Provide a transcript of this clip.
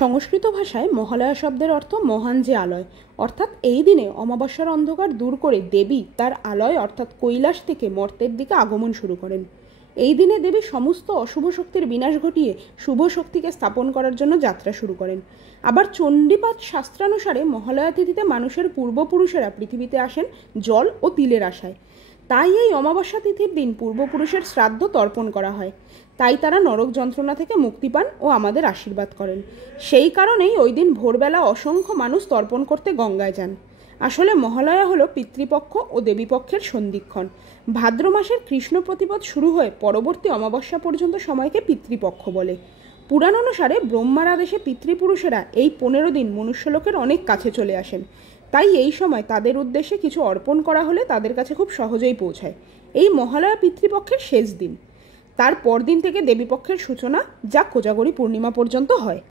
সংস্কৃত ভাষায় মহালয়া শব্দের অর্থ মহান যে আলয়, অর্থাৎ এই দিনে অমাবস্যার অন্ধকার দূর করে দেবী তার আলয় অর্থাৎ কৈলাস থেকে মর্তের দিকে আগমন শুরু করেন। এই দিনে দেবী সমস্ত অশুভ শক্তির বিনাশ ঘটিয়ে শুভ শক্তিকে স্থাপন করার জন্য যাত্রা শুরু করেন। আবার চণ্ডীপাঠ শাস্ত্রানুসারে মহালয়া তিথিতে মানুষের পূর্বপুরুষেরা পৃথিবীতে আসেন জল ও তিলের আশায়। তাই এই অমাবস্যা তিথির দিন পূর্বপুরুষের শ্রাদ্ধ তর্পণ করা হয়। তাই তারা নরক যন্ত্রণা থেকে মুক্তি পান ও আমাদের আশীর্বাদ করেন। সেই কারণেই ওই দিন ভোরবেলা অসংখ্য মানুষ তর্পণ করতে গঙ্গায় যান। আসলে মহালয়া হলো পিতৃপক্ষ ও দেবীপক্ষের সন্ধিক্ষণ। ভাদ্র মাসের কৃষ্ণ প্রতিপদ শুরু হয়ে পরবর্তী অমাবস্যা পর্যন্ত সময়কে পিতৃপক্ষ বলে। পুরাণ অনুসারে ব্রহ্মার আদেশে পিতৃপুরুষেরা এই 15 দিন মনুষ্যলোকের অনেক কাছে চলে আসেন। তাই এই সময় তাদের উদ্দেশ্যে কিছু অর্পণ করা হলে তাদের কাছে খুব সহজেই পৌঁছায়। এই মহালয়া পিতৃপক্ষের শেষ দিন। তার পরদিন থেকে দেবীপক্ষের সূচনা, যা কোজাগরী পূর্ণিমা পর্যন্ত হয়।